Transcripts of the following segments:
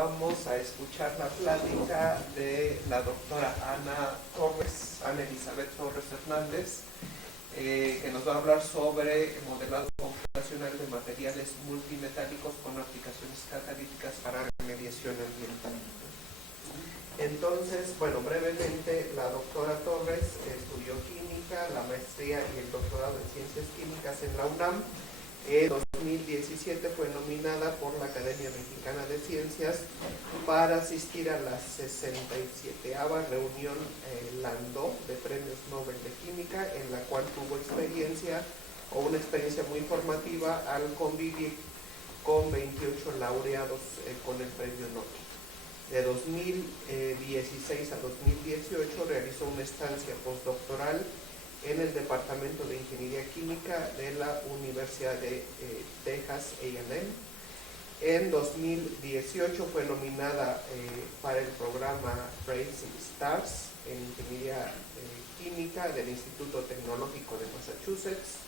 vamos a escuchar la plática de la doctora Ana Elizabeth Torres Hernández, que nos va a hablar sobre el modelado computacional de materiales multimetálicos con aplicaciones catalíticas para remediación ambiental. Entonces, bueno, brevemente, la doctora Torres estudió química, la maestría y el doctorado en ciencias químicas en la UNAM. En 2017 fue nominada por la Academia Mexicana de Ciencias para asistir a la 67ª reunión Landau de Premios Nobel de Química, en la cual tuvo una experiencia muy formativa al convivir con 28 laureados con el premio Nobel. De 2016 a 2018 realizó una estancia postdoctoral en el Departamento de Ingeniería Química de la Universidad de Texas A&M. En 2018 fue nominada para el programa Rising Stars en Ingeniería Química del Instituto Tecnológico de Massachusetts.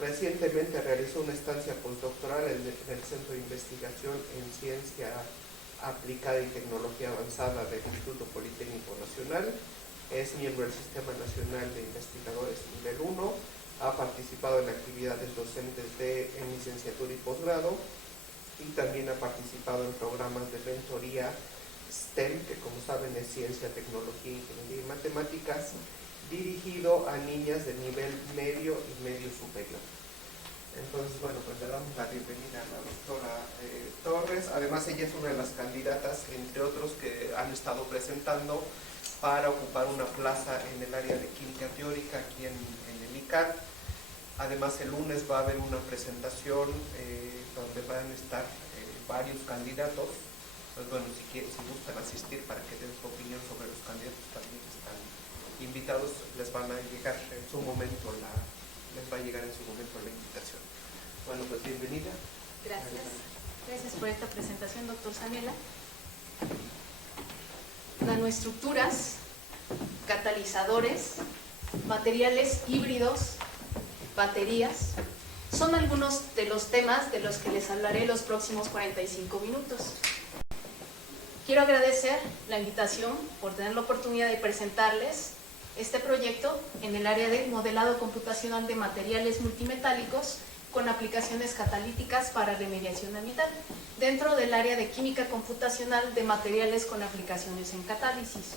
Recientemente realizó una estancia postdoctoral en el Centro de Investigación en Ciencia Aplicada y Tecnología Avanzada del Instituto Politécnico Nacional. Es miembro del Sistema Nacional de Investigadores Nivel 1, ha participado en actividades docentes en licenciatura y posgrado, y también ha participado en programas de mentoría STEM, que como saben es Ciencia, Tecnología, Ingeniería y Matemáticas, dirigido a niñas de nivel medio y medio superior. Entonces, bueno, pues le damos la bienvenida a la doctora Torres. Además, ella es una de las candidatas, entre otros, que han estado presentando para ocupar una plaza en el área de química teórica aquí en el ICAT. Además, el lunes va a haber una presentación donde van a estar varios candidatos. Pues bueno, si gustan asistir para que den su opinión sobre los candidatos, también están invitados. Les va a llegar en su momento la invitación. Bueno, pues bienvenida. Gracias por esta presentación, doctor Sanela. Nanoestructuras, catalizadores, materiales híbridos, baterías, son algunos de los temas de los que les hablaré los próximos 45 minutos. Quiero agradecer la invitación por tener la oportunidad de presentarles este proyecto en el área de modelado computacional de materiales multimetálicos con aplicaciones catalíticas para remediación ambiental, dentro del área de química computacional de materiales con aplicaciones en catálisis.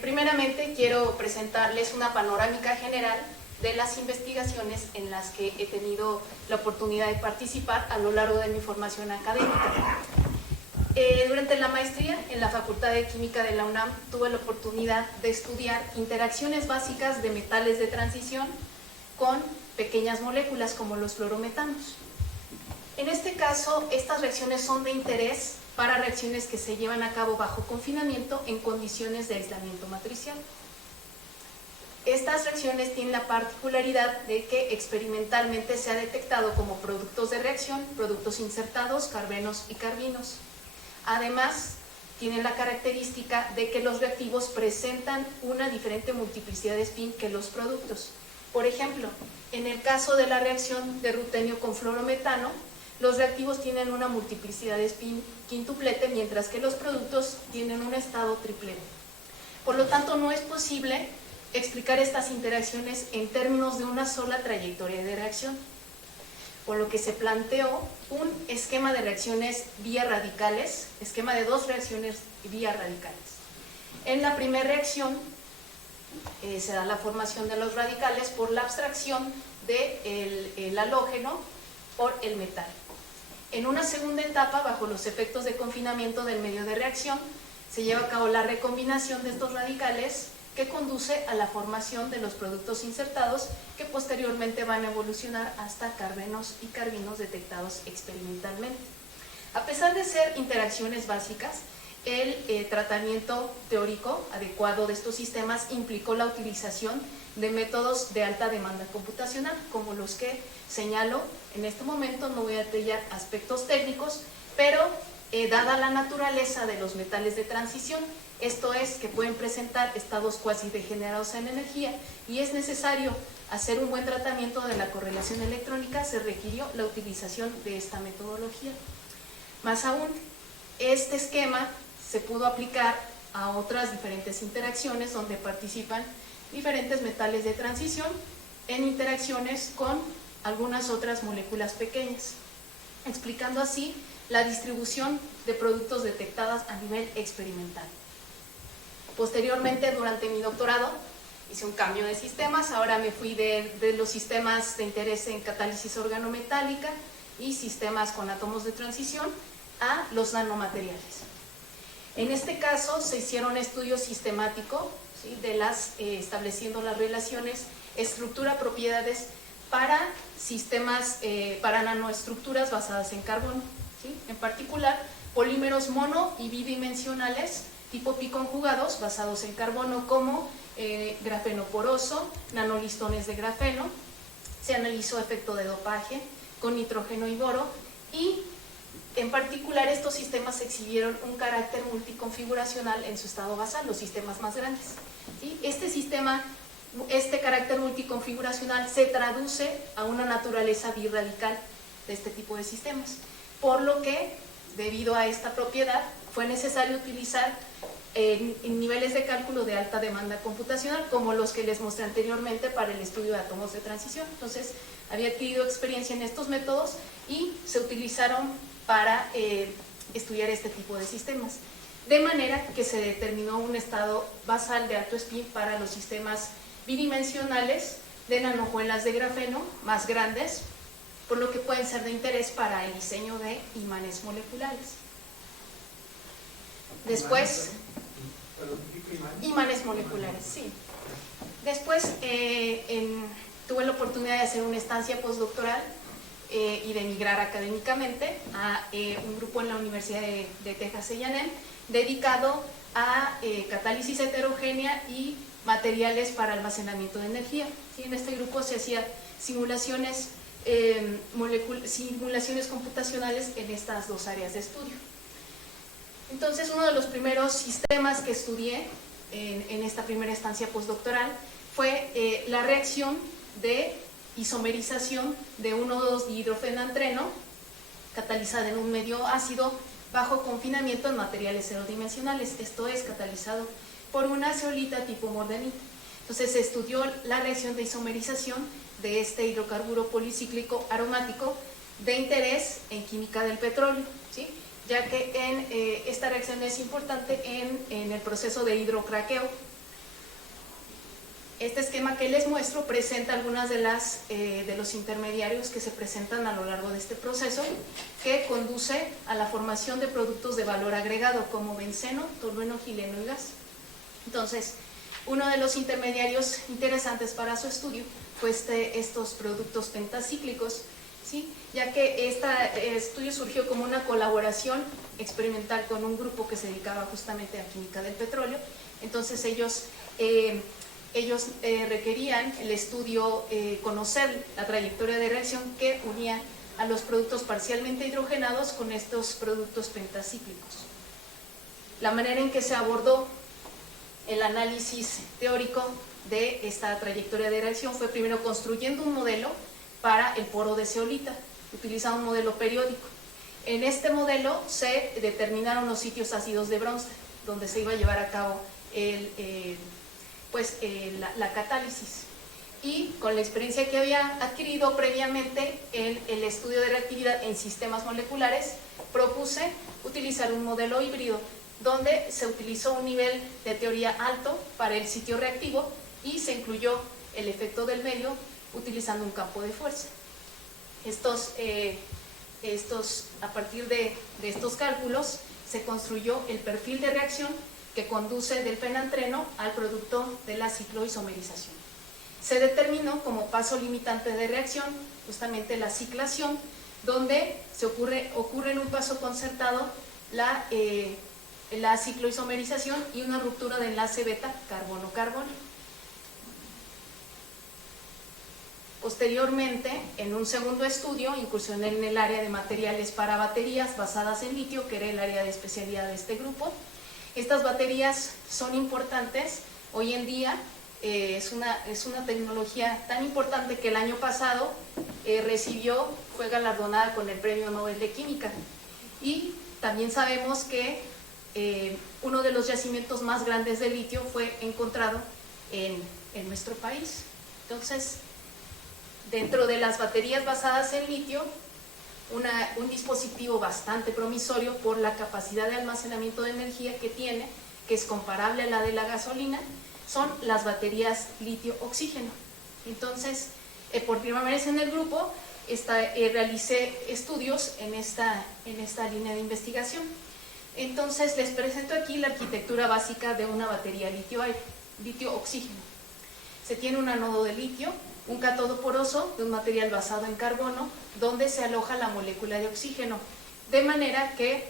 Primeramente quiero presentarles una panorámica general de las investigaciones en las que he tenido la oportunidad de participar a lo largo de mi formación académica. Durante la maestría en la Facultad de Química de la UNAM tuve la oportunidad de estudiar interacciones básicas de metales de transición con pequeñas moléculas como los fluorometanos. En este caso, estas reacciones son de interés para reacciones que se llevan a cabo bajo confinamiento en condiciones de aislamiento matricial. Estas reacciones tienen la particularidad de que experimentalmente se ha detectado como productos de reacción, productos insertados, carbenos y carbinos. Además, tienen la característica de que los reactivos presentan una diferente multiplicidad de spin que los productos. Por ejemplo, en el caso de la reacción de rutenio con fluorometano, los reactivos tienen una multiplicidad de spin quintuplete, mientras que los productos tienen un estado triplete. Por lo tanto, no es posible explicar estas interacciones en términos de una sola trayectoria de reacción, por lo que se planteó un esquema de reacciones vía radicales, esquema de dos reacciones vía radicales. En la primera reacción se da la formación de los radicales por la abstracción del halógeno por el metal. En una segunda etapa, bajo los efectos de confinamiento del medio de reacción, se lleva a cabo la recombinación de estos radicales que conduce a la formación de los productos insertados que posteriormente van a evolucionar hasta carbenos y carbinos detectados experimentalmente. A pesar de ser interacciones básicas, el tratamiento teórico adecuado de estos sistemas implicó la utilización de métodos de alta demanda computacional, como los que señalo en este momento. No voy a detallar aspectos técnicos, pero dada la naturaleza de los metales de transición, esto es que pueden presentar estados cuasi degenerados en energía y es necesario hacer un buen tratamiento de la correlación electrónica se requirió la utilización de esta metodología. Más aún, este esquema se pudo aplicar a otras diferentes interacciones donde participan diferentes metales de transición en interacciones con algunas otras moléculas pequeñas, explicando así la distribución de productos detectadas a nivel experimental. Posteriormente, durante mi doctorado, hice un cambio de sistemas. Ahora me fui de los sistemas de interés en catálisis organometálica y sistemas con átomos de transición a los nanomateriales. En este caso se hicieron estudios sistemáticos, ¿sí?, estableciendo las relaciones estructura-propiedades para sistemas, para nanoestructuras basadas en carbono, ¿sí? En particular, polímeros mono y bidimensionales tipo pi conjugados basados en carbono como grafeno poroso, nanolistones de grafeno. Se analizó efecto de dopaje con nitrógeno y boro y en particular estos sistemas exhibieron un carácter multiconfiguracional en su estado basal, los sistemas más grandes, ¿sí? Este carácter multiconfiguracional se traduce a una naturaleza birradical de este tipo de sistemas, por lo que, debido a esta propiedad, fue necesario utilizar en niveles de cálculo de alta demanda computacional, como los que les mostré anteriormente para el estudio de átomos de transición. Entonces, había adquirido experiencia en estos métodos y se utilizaron para estudiar este tipo de sistemas. De manera que se determinó un estado basal de alto spin para los sistemas bidimensionales de nanojuelas de grafeno más grandes, por lo que pueden ser de interés para el diseño de imanes moleculares. Después, imanes moleculares, sí. Después tuve la oportunidad de hacer una estancia postdoctoral y de emigrar académicamente a un grupo en la Universidad de Texas A&M dedicado a catálisis heterogénea y materiales para almacenamiento de energía. ¿Sí? En este grupo se hacían simulaciones computacionales en estas dos áreas de estudio. Entonces, uno de los primeros sistemas que estudié en esta primera estancia postdoctoral fue la reacción de isomerización de 1,2-dihidrofenantreno catalizada en un medio ácido bajo confinamiento en materiales cerodimensionales, esto es, catalizado por una zeolita tipo mordenita. Entonces se estudió la reacción de isomerización de este hidrocarburo policíclico aromático de interés en química del petróleo, ¿sí? Ya que esta reacción es importante en el proceso de hidrocraqueo. Este esquema que les muestro presenta algunas de los intermediarios que se presentan a lo largo de este proceso, que conduce a la formación de productos de valor agregado como benceno, tolueno, gileno y gas. Entonces, uno de los intermediarios interesantes para su estudio fue estos productos pentacíclicos, ¿sí? Ya que este estudio surgió como una colaboración experimental con un grupo que se dedicaba justamente a química del petróleo. Entonces ellos requerían el estudio, conocer la trayectoria de reacción que unía a los productos parcialmente hidrogenados con estos productos pentacíclicos. La manera en que se abordó el análisis teórico de esta trayectoria de reacción fue primero construyendo un modelo para el poro de zeolita, utilizando un modelo periódico. En este modelo se determinaron los sitios ácidos de Bronsted, donde se iba a llevar a cabo la catálisis. Y con la experiencia que había adquirido previamente en el estudio de reactividad en sistemas moleculares, propuse utilizar un modelo híbrido, donde se utilizó un nivel de teoría alto para el sitio reactivo y se incluyó el efecto del medio utilizando un campo de fuerza. A partir de estos cálculos se construyó el perfil de reacción que conduce del fenantreno al producto de la cicloisomerización. Se determinó como paso limitante de reacción justamente la ciclación, donde ocurre en un paso concertado la cicloisomerización y una ruptura de enlace beta carbono-carbono. Posteriormente, en un segundo estudio, incursioné en el área de materiales para baterías basadas en litio, que era el área de especialidad de este grupo. Estas baterías son importantes hoy en día es una tecnología tan importante que el año pasado fue galardonada con el Premio Nobel de Química. Y también sabemos que uno de los yacimientos más grandes de litio fue encontrado en nuestro país. Entonces, dentro de las baterías basadas en litio, un dispositivo bastante promisorio por la capacidad de almacenamiento de energía que tiene, que es comparable a la de la gasolina, son las baterías litio-oxígeno. Entonces, por primera vez en el grupo, realicé estudios en esta línea de investigación. Entonces, les presento aquí la arquitectura básica de una batería litio-oxígeno. Se tiene un ánodo de litio, un cátodo poroso de un material basado en carbono, donde se aloja la molécula de oxígeno, de manera que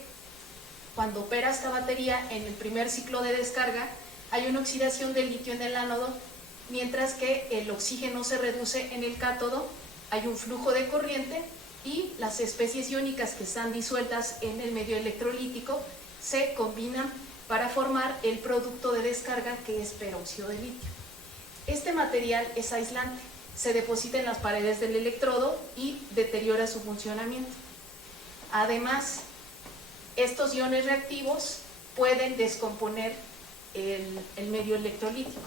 cuando opera esta batería en el primer ciclo de descarga, hay una oxidación del litio en el ánodo, mientras que el oxígeno se reduce en el cátodo, hay un flujo de corriente y las especies iónicas que están disueltas en el medio electrolítico se combinan para formar el producto de descarga, que es peróxido de litio. Este material es aislante, se deposita en las paredes del electrodo y deteriora su funcionamiento. Además, estos iones reactivos pueden descomponer el medio electrolítico,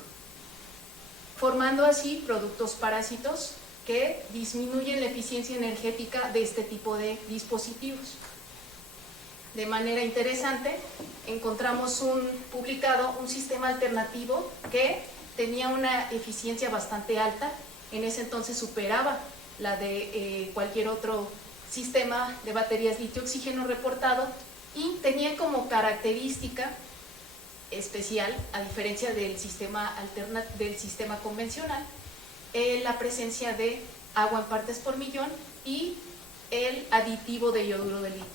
formando así productos parásitos que disminuyen la eficiencia energética de este tipo de dispositivos. De manera interesante, encontramos publicado un sistema alternativo que tenía una eficiencia bastante alta. En ese entonces superaba la de cualquier otro sistema de baterías litio-oxígeno reportado, y tenía como característica especial, a diferencia del sistema convencional, la presencia de agua en partes por millón y el aditivo de yoduro de litio.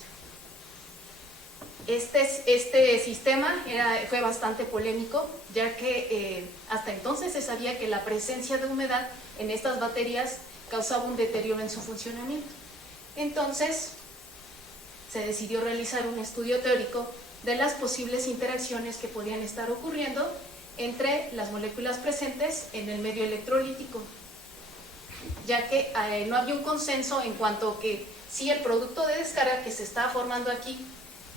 Este sistema fue bastante polémico, ya que hasta entonces se sabía que la presencia de humedad en estas baterías causaba un deterioro en su funcionamiento. Entonces, se decidió realizar un estudio teórico de las posibles interacciones que podían estar ocurriendo entre las moléculas presentes en el medio electrolítico, ya que no había un consenso en cuanto a que si el producto de descarga que se estaba formando aquí,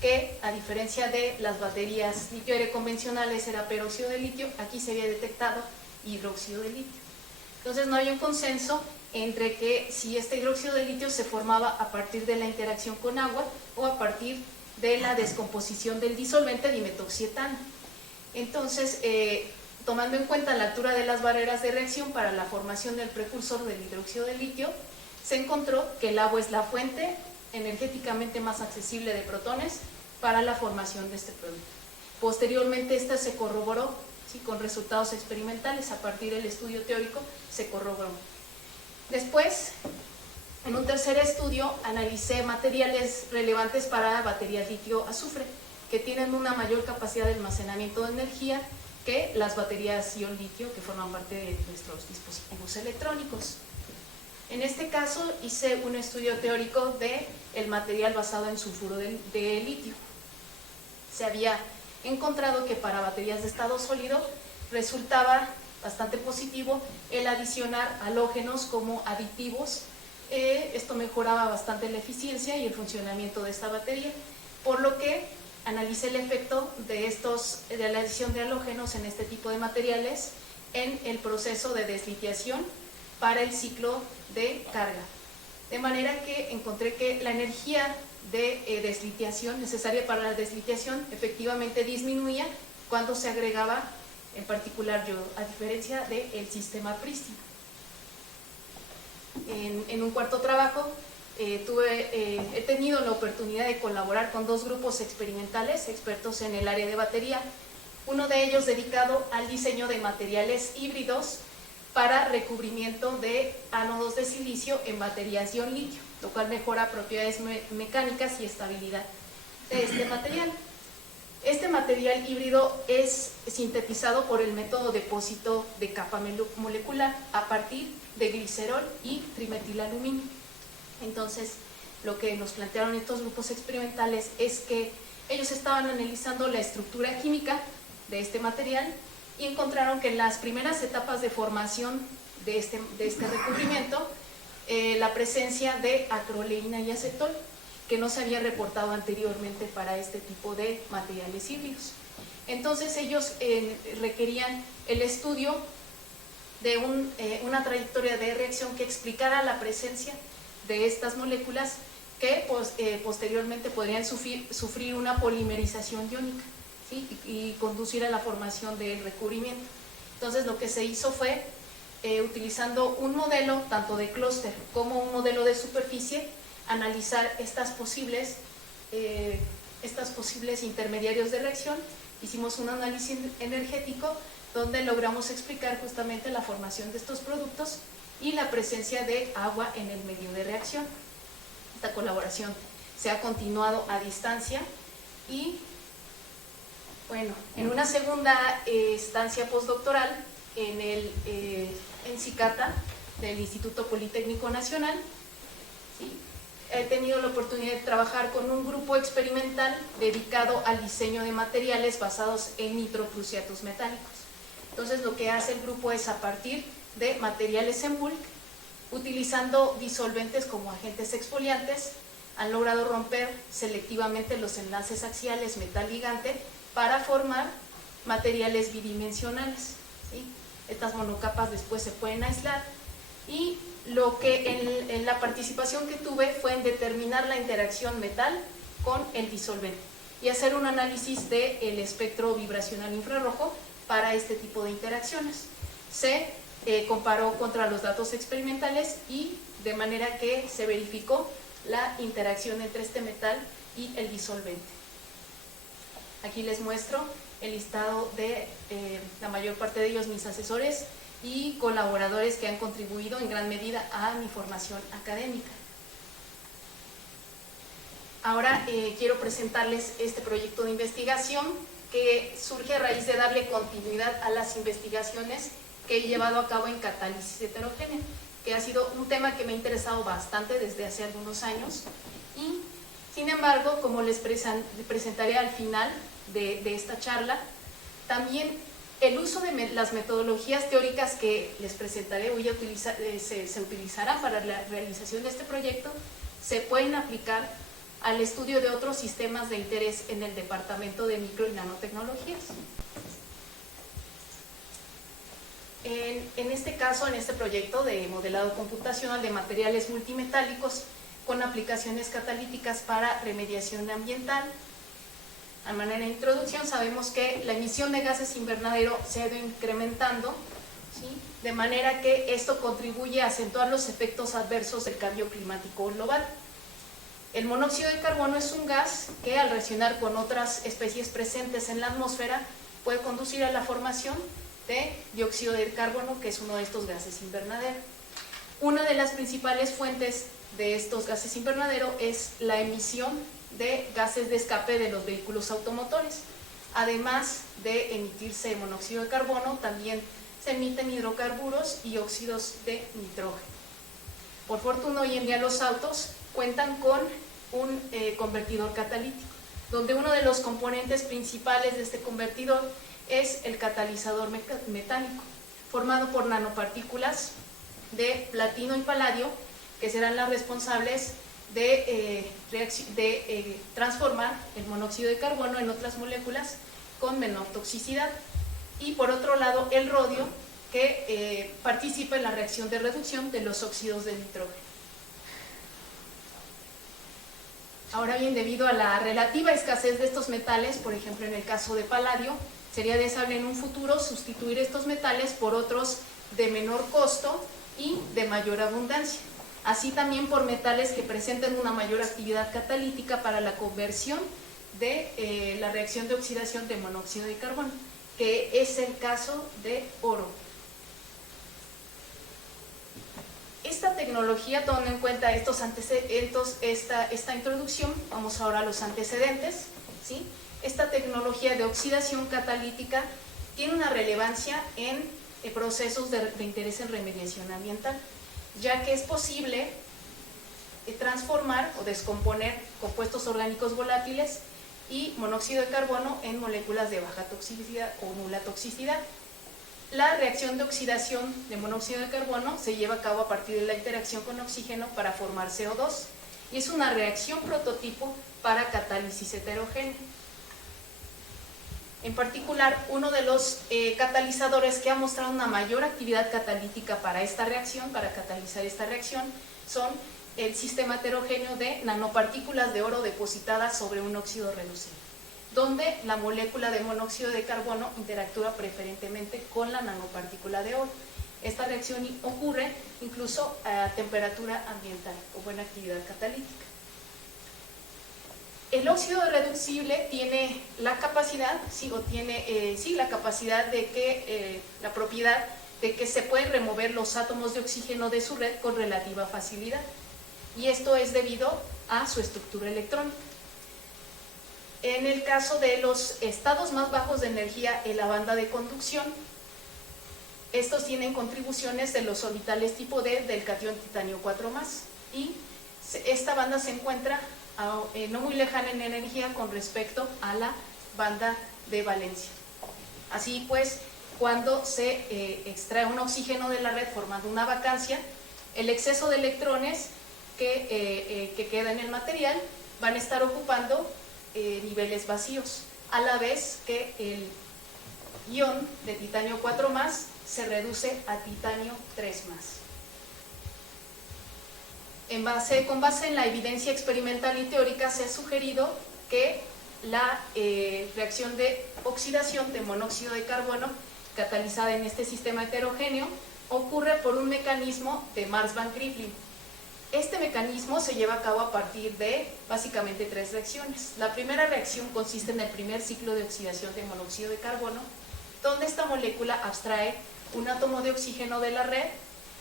que a diferencia de las baterías litio-aire convencionales era peróxido de litio, aquí se había detectado hidróxido de litio. Entonces no había un consenso entre que si este hidróxido de litio se formaba a partir de la interacción con agua o a partir de la descomposición del disolvente dimetoxietano. Entonces, tomando en cuenta la altura de las barreras de reacción para la formación del precursor del hidróxido de litio, se encontró que el agua es la fuente energéticamente más accesible de protones para la formación de este producto. Posteriormente, esta se corroboró, ¿sí?, con resultados experimentales. A partir del estudio teórico se corroboró. Después, en un tercer estudio, analicé materiales relevantes para baterías litio-azufre, que tienen una mayor capacidad de almacenamiento de energía que las baterías ion-litio, que forman parte de nuestros dispositivos electrónicos. En este caso, hice un estudio teórico del material basado en sulfuro de litio. Se había encontrado que para baterías de estado sólido resultaba bastante positivo el adicionar halógenos como aditivos. Esto mejoraba bastante la eficiencia y el funcionamiento de esta batería, por lo que analicé el efecto de la adición de halógenos en este tipo de materiales en el proceso de deslitiación para el ciclo de carga. De manera que encontré que la energía de deslitiación necesaria para la deslitiación efectivamente disminuía cuando se agregaba en particular yodo, a diferencia del sistema prístino. En un cuarto trabajo he tenido la oportunidad de colaborar con dos grupos experimentales expertos en el área de batería, uno de ellos dedicado al diseño de materiales híbridos para recubrimiento de ánodos de silicio en baterías ion-litio, lo cual mejora propiedades mecánicas y estabilidad de este material. Este material híbrido es sintetizado por el método depósito de capa molecular a partir de glicerol y trimetilaluminio. Entonces, lo que nos plantearon estos grupos experimentales es que ellos estaban analizando la estructura química de este material y encontraron que en las primeras etapas de formación de este recubrimiento, la presencia de acroleína y acetol, que no se había reportado anteriormente para este tipo de materiales híbridos. Entonces ellos requerían el estudio de una trayectoria de reacción que explicara la presencia de estas moléculas que posteriormente podrían sufrir una polimerización iónica, ¿sí? y conducir a la formación del recubrimiento. Entonces lo que se hizo fue, utilizando un modelo tanto de clúster como un modelo de superficie, analizar estas posibles intermediarios de reacción. Hicimos un análisis energético donde logramos explicar justamente la formación de estos productos y la presencia de agua en el medio de reacción. Esta colaboración se ha continuado a distancia y, bueno, en una segunda estancia postdoctoral en CICATA del Instituto Politécnico Nacional, ¿sí? He tenido la oportunidad de trabajar con un grupo experimental dedicado al diseño de materiales basados en nitrocruciatos metálicos. Entonces lo que hace el grupo es, a partir de materiales en bulk, utilizando disolventes como agentes exfoliantes, han logrado romper selectivamente los enlaces axiales metal-ligante para formar materiales bidimensionales, ¿sí? Estas monocapas después se pueden aislar, y lo que en la participación que tuve fue en determinar la interacción metal con el disolvente y hacer un análisis del espectro vibracional infrarrojo para este tipo de interacciones. Se comparó contra los datos experimentales y de manera que se verificó la interacción entre este metal y el disolvente. Aquí les muestro el listado de la mayor parte de ellos, mis asesores y colaboradores que han contribuido en gran medida a mi formación académica. Ahora quiero presentarles este proyecto de investigación que surge a raíz de darle continuidad a las investigaciones que he llevado a cabo en catálisis heterogénea, que ha sido un tema que me ha interesado bastante desde hace algunos años, y sin embargo, como les presentaré al final de esta charla, también el uso de las metodologías teóricas que les presentaré se utilizarán para la realización de este proyecto, se pueden aplicar al estudio de otros sistemas de interés en el departamento de micro y nanotecnologías. En este caso, en este proyecto de modelado computacional de materiales multimetálicos con aplicaciones catalíticas para remediación ambiental. A manera de introducción, sabemos que la emisión de gases invernadero se ha ido incrementando, ¿sí? De manera que esto contribuye a acentuar los efectos adversos del cambio climático global. El monóxido de carbono es un gas que, al reaccionar con otras especies presentes en la atmósfera, puede conducir a la formación de dióxido de carbono, que es uno de estos gases invernadero. Una de las principales fuentes de estos gases invernadero es la emisión de gases de escape de los vehículos automotores. Además de emitirse monóxido de carbono, también se emiten hidrocarburos y óxidos de nitrógeno. Por fortuna, hoy en día los autos cuentan con un convertidor catalítico, donde uno de los componentes principales de este convertidor es el catalizador metálico, formado por nanopartículas de platino y paladio, que serán las responsables de transformar el monóxido de carbono en otras moléculas con menor toxicidad. Y por otro lado, el rodio, que participa en la reacción de reducción de los óxidos de nitrógeno. Ahora bien, debido a la relativa escasez de estos metales, por ejemplo en el caso de paladio, sería deseable en un futuro sustituir estos metales por otros de menor costo y de mayor abundancia, así también por metales que presenten una mayor actividad catalítica para la conversión de la reacción de oxidación de monóxido de carbono, que es el caso de oro. Esta tecnología, tomando en cuenta estos antecedentes, esta introducción, vamos ahora a los antecedentes, ¿sí? Esta tecnología de oxidación catalítica tiene una relevancia en procesos de interés en remediación ambiental, ya que es posible transformar o descomponer compuestos orgánicos volátiles y monóxido de carbono en moléculas de baja toxicidad o nula toxicidad, La reacción de oxidación de monóxido de carbono se lleva a cabo a partir de la interacción con oxígeno para formar CO2 y es una reacción prototipo para catálisis heterogénea. En particular, uno de los catalizadores que ha mostrado una mayor actividad catalítica para esta reacción, para catalizar esta reacción, son el sistema heterogéneo de nanopartículas de oro depositadas sobre un óxido reducido, donde la molécula de monóxido de carbono interactúa preferentemente con la nanopartícula de oro. Esta reacción ocurre incluso a temperatura ambiental o buena actividad catalítica. El óxido reducible tiene la capacidad, la propiedad de que se pueden remover los átomos de oxígeno de su red con relativa facilidad. Y esto es debido a su estructura electrónica. En el caso de los estados más bajos de energía en la banda de conducción, estos tienen contribuciones de los orbitales tipo D del catión titanio 4+, y esta banda se encuentra no muy lejana en energía con respecto a la banda de valencia. Así pues, cuando se extrae un oxígeno de la red formando una vacancia, el exceso de electrones que queda en el material van a estar ocupando niveles vacíos, a la vez que el ion de titanio 4+ se reduce a titanio 3+. Con base en la evidencia experimental y teórica, se ha sugerido que la reacción de oxidación de monóxido de carbono catalizada en este sistema heterogéneo ocurre por un mecanismo de Marsban Griffin. Este mecanismo se lleva a cabo a partir de básicamente 3 reacciones. La primera reacción consiste en el primer ciclo de oxidación de monóxido de carbono, donde esta molécula abstrae un átomo de oxígeno de la red,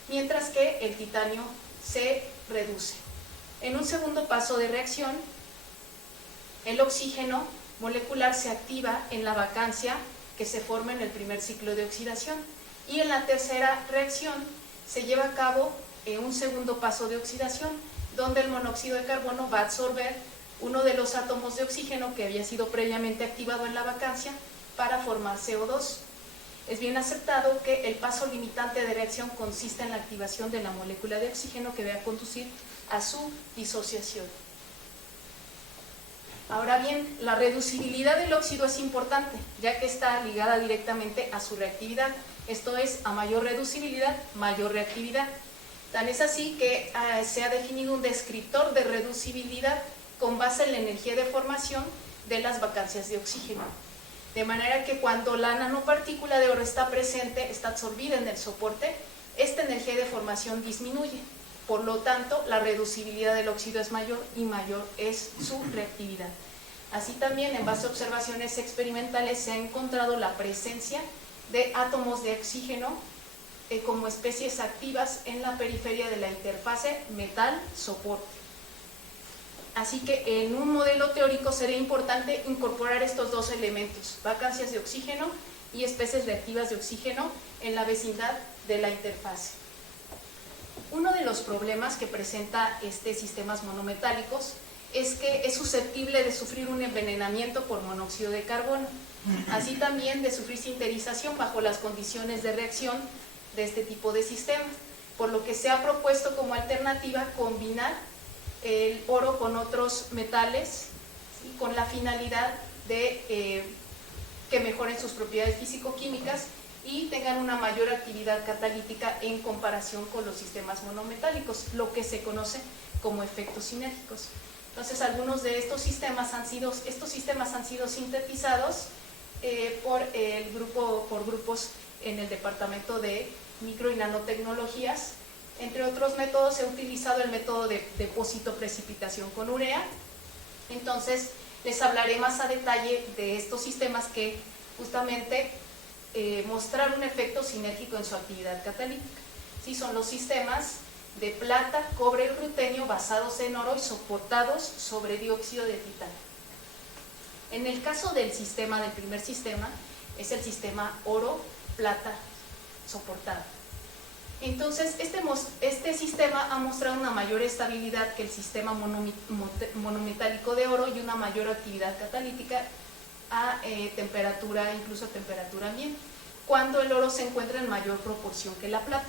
mientras que el titanio se reduce. En un segundo paso de reacción, el oxígeno molecular se activa en la vacancia que se forma en el primer ciclo de oxidación, y en la tercera reacción se lleva a cabo un segundo paso de oxidación, donde el monóxido de carbono va a absorber uno de los átomos de oxígeno que había sido previamente activado en la vacancia para formar CO2. Es bien aceptado que el paso limitante de reacción consiste en la activación de la molécula de oxígeno que va a conducir a su disociación. Ahora bien, la reducibilidad del óxido es importante, ya que está ligada directamente a su reactividad. Esto es, a mayor reducibilidad, mayor reactividad. Tan es así que se ha definido un descriptor de reducibilidad con base en la energía de formación de las vacancias de oxígeno. De manera que cuando la nanopartícula de oro está presente, está absorbida en el soporte, esta energía de formación disminuye. Por lo tanto, la reducibilidad del óxido es mayor y mayor es su reactividad. Así también, en base a observaciones experimentales, se ha encontrado la presencia de átomos de oxígeno como especies activas en la periferia de la interfase metal-soporte. Así que en un modelo teórico sería importante incorporar estos dos elementos, vacancias de oxígeno y especies reactivas de oxígeno en la vecindad de la interfase. Uno de los problemas que presenta sistemas monometálicos es que es susceptible de sufrir un envenenamiento por monóxido de carbono, así también de sufrir sinterización bajo las condiciones de reacción de este tipo de sistema, por lo que se ha propuesto como alternativa combinar el oro con otros metales, ¿sí?, con la finalidad de que mejoren sus propiedades físico-químicas y tengan una mayor actividad catalítica en comparación con los sistemas monometálicos, lo que se conoce como efectos sinérgicos. Entonces, algunos de estos sistemas han sido sintetizados por grupos en el departamento de micro y nanotecnologías. Entre otros métodos, se ha utilizado el método de depósito-precipitación con urea. Entonces, les hablaré más a detalle de estos sistemas que justamente mostraron un efecto sinérgico en su actividad catalítica. Sí, son los sistemas de plata, cobre y rutenio basados en oro y soportados sobre dióxido de titanio. En el caso del primer sistema, es el sistema oro-plata soportado. Entonces, este sistema ha mostrado una mayor estabilidad que el sistema monometálico de oro y una mayor actividad catalítica a temperatura, incluso a temperatura ambiente. cuando el oro se encuentra en mayor proporción que la plata.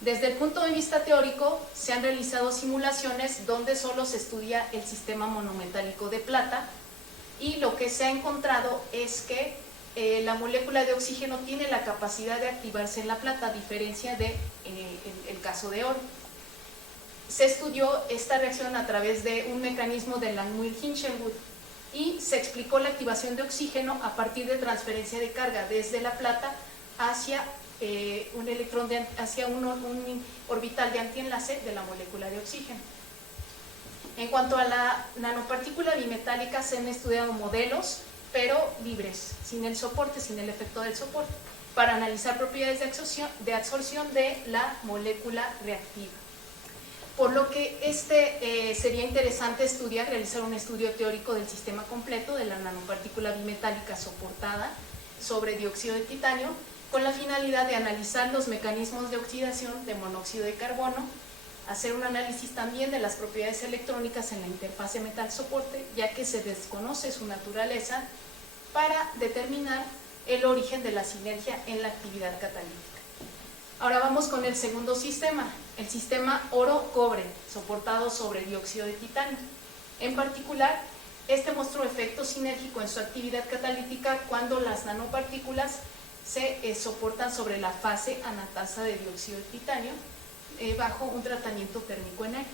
Desde el punto de vista teórico, se han realizado simulaciones donde solo se estudia el sistema monometálico de plata, y lo que se ha encontrado es que la molécula de oxígeno tiene la capacidad de activarse en la plata, a diferencia del el caso de oro. Se estudió esta reacción a través de un mecanismo de Langmuir-Hinchelwood y se explicó la activación de oxígeno a partir de transferencia de carga desde la plata hacia un electrón hacia un orbital de antienlace de la molécula de oxígeno. En cuanto a la nanopartícula bimetálica, se han estudiado modelos, pero libres, sin el soporte, sin el efecto del soporte, para analizar propiedades de absorción de la molécula reactiva. Por lo que sería interesante realizar un estudio teórico del sistema completo de la nanopartícula bimetálica soportada sobre dióxido de titanio, con la finalidad de analizar los mecanismos de oxidación de monóxido de carbono, hacer un análisis también de las propiedades electrónicas en la interfase metal-soporte, ya que se desconoce su naturaleza, para determinar el origen de la sinergia en la actividad catalítica. Ahora vamos con el segundo sistema, el sistema oro-cobre, soportado sobre dióxido de titanio. En particular, este mostró efecto sinérgico en su actividad catalítica cuando las nanopartículas se soportan sobre la fase anatasa de dióxido de titanio bajo un tratamiento térmico en aire.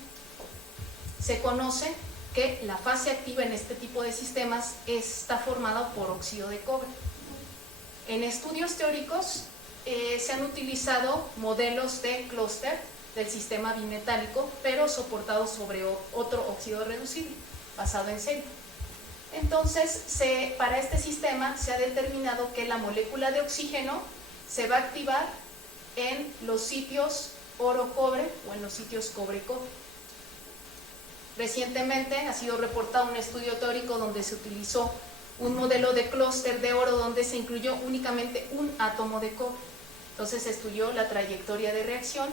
Se conoce que la fase activa en este tipo de sistemas está formada por óxido de cobre. En estudios teóricos se han utilizado modelos de clúster del sistema bimetálico, pero soportados sobre otro óxido reducible, basado en serio. Entonces, para este sistema se ha determinado que la molécula de oxígeno se va a activar en los sitios oro-cobre o en los sitios cobre-cobre. Recientemente ha sido reportado un estudio teórico donde se utilizó un modelo de clúster de oro donde se incluyó únicamente un átomo de cobre. Entonces se estudió la trayectoria de reacción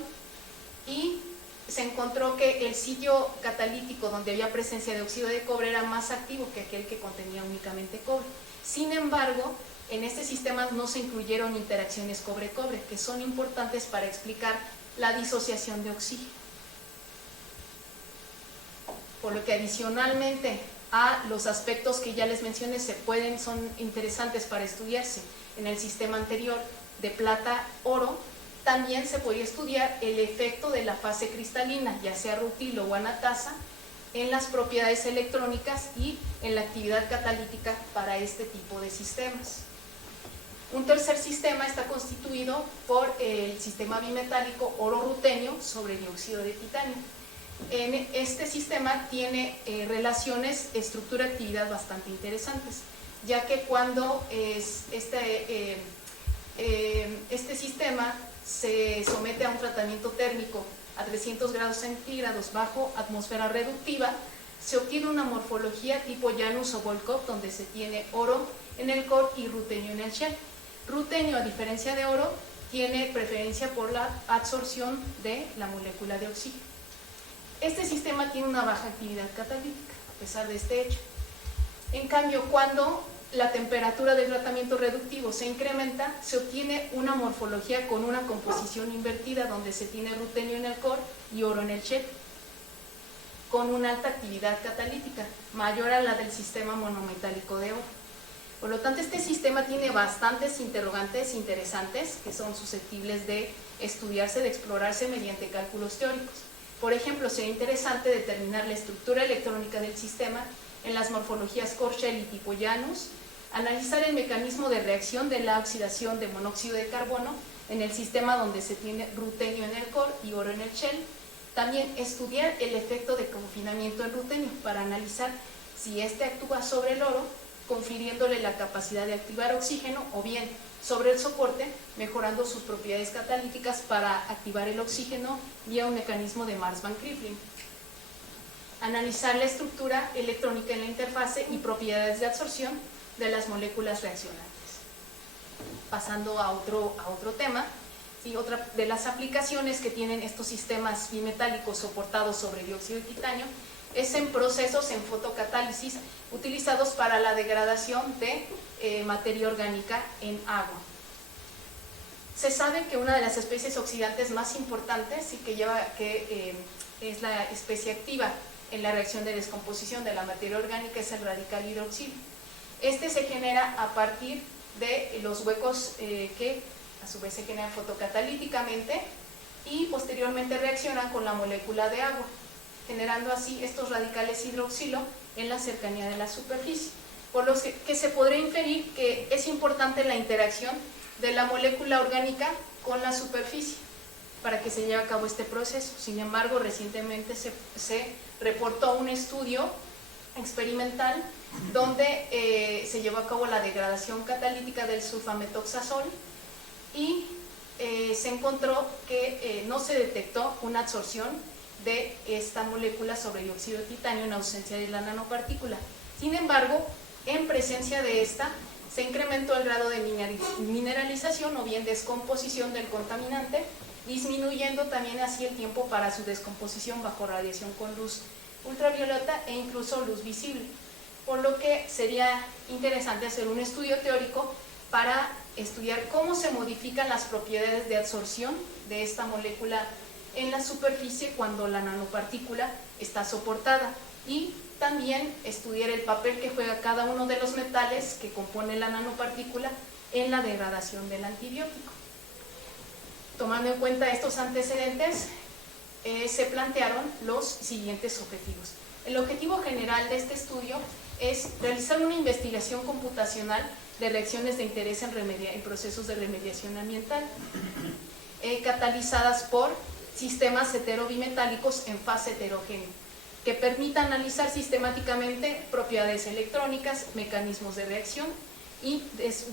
y se encontró que el sitio catalítico donde había presencia de óxido de cobre era más activo que aquel que contenía únicamente cobre. Sin embargo, en este sistema no se incluyeron interacciones cobre-cobre, que son importantes para explicar la disociación de oxígeno. Por lo que adicionalmente a los aspectos que ya les mencioné son interesantes para estudiarse en el sistema anterior de plata-oro, también se podría estudiar el efecto de la fase cristalina, ya sea rutilo o anatasa, en las propiedades electrónicas y en la actividad catalítica para este tipo de sistemas. Un tercer sistema está constituido por el sistema bimetálico oro-rutenio sobre dióxido de titanio. En este sistema tiene relaciones estructura-actividad bastante interesantes, ya que cuando este sistema se somete a un tratamiento térmico a 300 grados centígrados bajo atmósfera reductiva, se obtiene una morfología tipo Janus o Volkov, donde se tiene oro en el core y rutenio en el shell. Rutenio, a diferencia de oro, tiene preferencia por la absorción de la molécula de oxígeno. Este sistema tiene una baja actividad catalítica, a pesar de este hecho. En cambio, cuando la temperatura del tratamiento reductivo se incrementa, se obtiene una morfología con una composición invertida, donde se tiene rutenio en el core y oro en el shell, con una alta actividad catalítica, mayor a la del sistema monometálico de oro. Por lo tanto, este sistema tiene bastantes interrogantes interesantes que son susceptibles de estudiarse, de explorarse mediante cálculos teóricos. Por ejemplo, sería interesante determinar la estructura electrónica del sistema en las morfologías core-shell y tipo Janus, analizar el mecanismo de reacción de la oxidación de monóxido de carbono en el sistema donde se tiene rutenio en el core y oro en el shell. También estudiar el efecto de confinamiento en rutenio para analizar si este actúa sobre el oro, confiriéndole la capacidad de activar oxígeno, o bien sobre el soporte, mejorando sus propiedades catalíticas para activar el oxígeno vía un mecanismo de Mars-Van Krifling. Analizar la estructura electrónica en la interfase y propiedades de absorción de las moléculas reaccionantes. Pasando a otro tema, ¿sí? Otra de las aplicaciones que tienen estos sistemas bimetálicos soportados sobre dióxido de titanio es en procesos en fotocatálisis utilizados para la degradación de materia orgánica en agua. Se sabe que una de las especies oxidantes más importantes y que es la especie activa en la reacción de descomposición de la materia orgánica es el radical hidroxilo. Este se genera a partir de los huecos que a su vez se generan fotocatalíticamente y posteriormente reaccionan con la molécula de agua, generando así estos radicales hidroxilo en la cercanía de la superficie, por lo que se podría inferir que es importante la interacción de la molécula orgánica con la superficie para que se lleve a cabo este proceso. Sin embargo, recientemente se reportó un estudio experimental donde se llevó a cabo la degradación catalítica del sulfametoxazol y se encontró que no se detectó una absorción de esta molécula sobre dióxido de titanio en ausencia de la nanopartícula. Sin embargo, en presencia de esta, se incrementó el grado de mineralización o bien descomposición del contaminante, disminuyendo también así el tiempo para su descomposición bajo radiación con luz ultravioleta e incluso luz visible, por lo que sería interesante hacer un estudio teórico para estudiar cómo se modifican las propiedades de absorción de esta molécula en la superficie cuando la nanopartícula está soportada y también estudiar el papel que juega cada uno de los metales que componen la nanopartícula en la degradación del antibiótico. Tomando en cuenta estos antecedentes, se plantearon los siguientes objetivos. El objetivo general de este estudio es realizar una investigación computacional de reacciones de interés en procesos de remediación ambiental, catalizadas por sistemas heterobimetálicos en fase heterogénea, que permita analizar sistemáticamente propiedades electrónicas, mecanismos de reacción y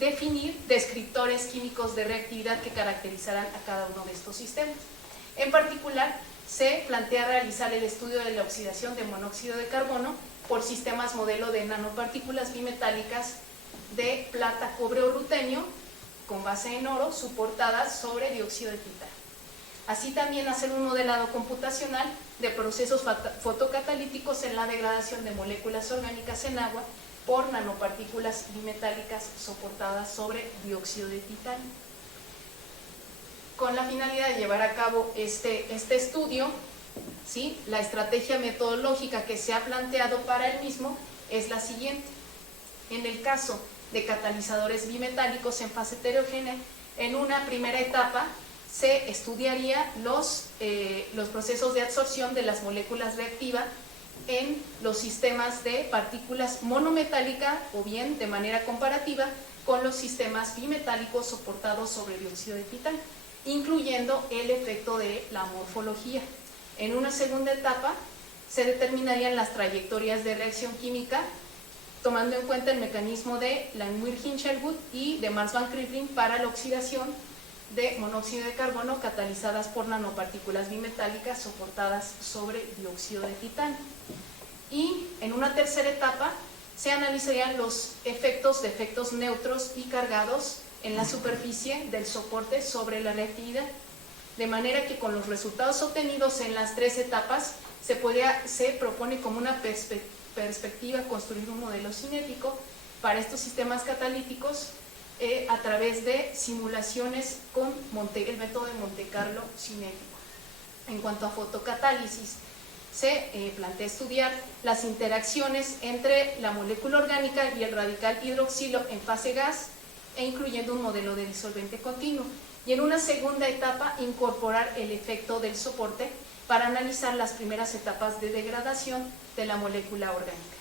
definir descriptores químicos de reactividad que caracterizarán a cada uno de estos sistemas. En particular, se plantea realizar el estudio de la oxidación de monóxido de carbono por sistemas modelo de nanopartículas bimetálicas de plata, cobre o rutenio con base en oro soportadas sobre dióxido de titanio. Así también hacer un modelado computacional de procesos fotocatalíticos en la degradación de moléculas orgánicas en agua por nanopartículas bimetálicas soportadas sobre dióxido de titanio. Con la finalidad de llevar a cabo este estudio, ¿sí?, la estrategia metodológica que se ha planteado para el mismo es la siguiente. En el caso de catalizadores bimetálicos en fase heterogénea, en una primera etapa se estudiaría los procesos de absorción de las moléculas reactivas en los sistemas de partículas monometálica o bien de manera comparativa con los sistemas bimetálicos soportados sobre dióxido de titanio, incluyendo el efecto de la morfología. En una segunda etapa se determinarían las trayectorias de reacción química tomando en cuenta el mecanismo de Langmuir-Hinchelwood y de Mars-Van Krevlin para la oxidación de monóxido de carbono catalizadas por nanopartículas bimetálicas soportadas sobre dióxido de titanio. Y en una tercera etapa se analizarían los efectos de efectos neutros y cargados en la superficie del soporte sobre la reactividad, de manera que con los resultados obtenidos en las tres etapas se propone como una perspectiva construir un modelo cinético para estos sistemas catalíticos a través de simulaciones con el método de Monte Carlo cinético. En cuanto a fotocatálisis, se plantea estudiar las interacciones entre la molécula orgánica y el radical hidroxilo en fase gas e incluyendo un modelo de disolvente continuo. Y en una segunda etapa, incorporar el efecto del soporte para analizar las primeras etapas de degradación de la molécula orgánica.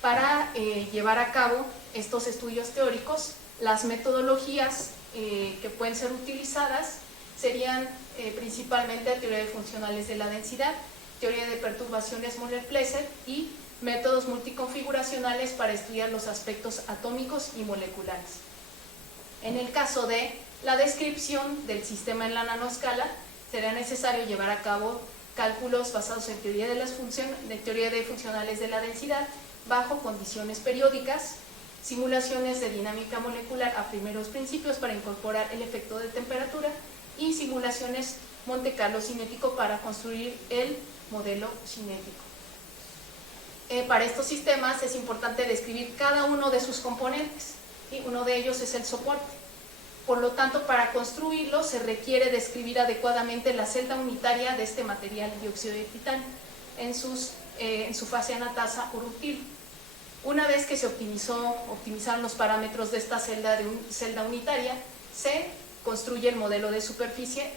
Para llevar a cabo estos estudios teóricos, las metodologías que pueden ser utilizadas serían principalmente teoría de funcionales de la densidad, teoría de perturbaciones Müller-Plesser y métodos multiconfiguracionales para estudiar los aspectos atómicos y moleculares. En el caso de la descripción del sistema en la nanoscala, será necesario llevar a cabo cálculos basados en teoría de funcionales de la densidad bajo condiciones periódicas, simulaciones de dinámica molecular a primeros principios para incorporar el efecto de temperatura y simulaciones Monte Carlo cinético para construir el modelo cinético. Para estos sistemas es importante describir cada uno de sus componentes, ¿sí? Uno de ellos es el soporte. Por lo tanto, para construirlo se requiere describir adecuadamente la celda unitaria de este material dióxido de titanio en su fase anatasa o rutilo. Una vez que se optimizaron los parámetros de esta celda unitaria, se construye el modelo de superficie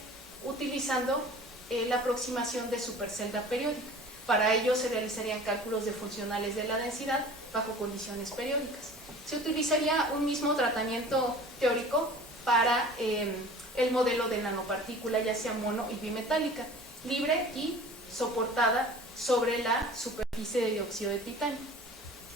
utilizando la aproximación de supercelda periódica. Para ello se realizarían cálculos de funcionales de la densidad bajo condiciones periódicas. Se utilizaría un mismo tratamiento teórico para el modelo de nanopartícula, ya sea mono y bimetálica, libre y soportada sobre la superficie de dióxido de titanio.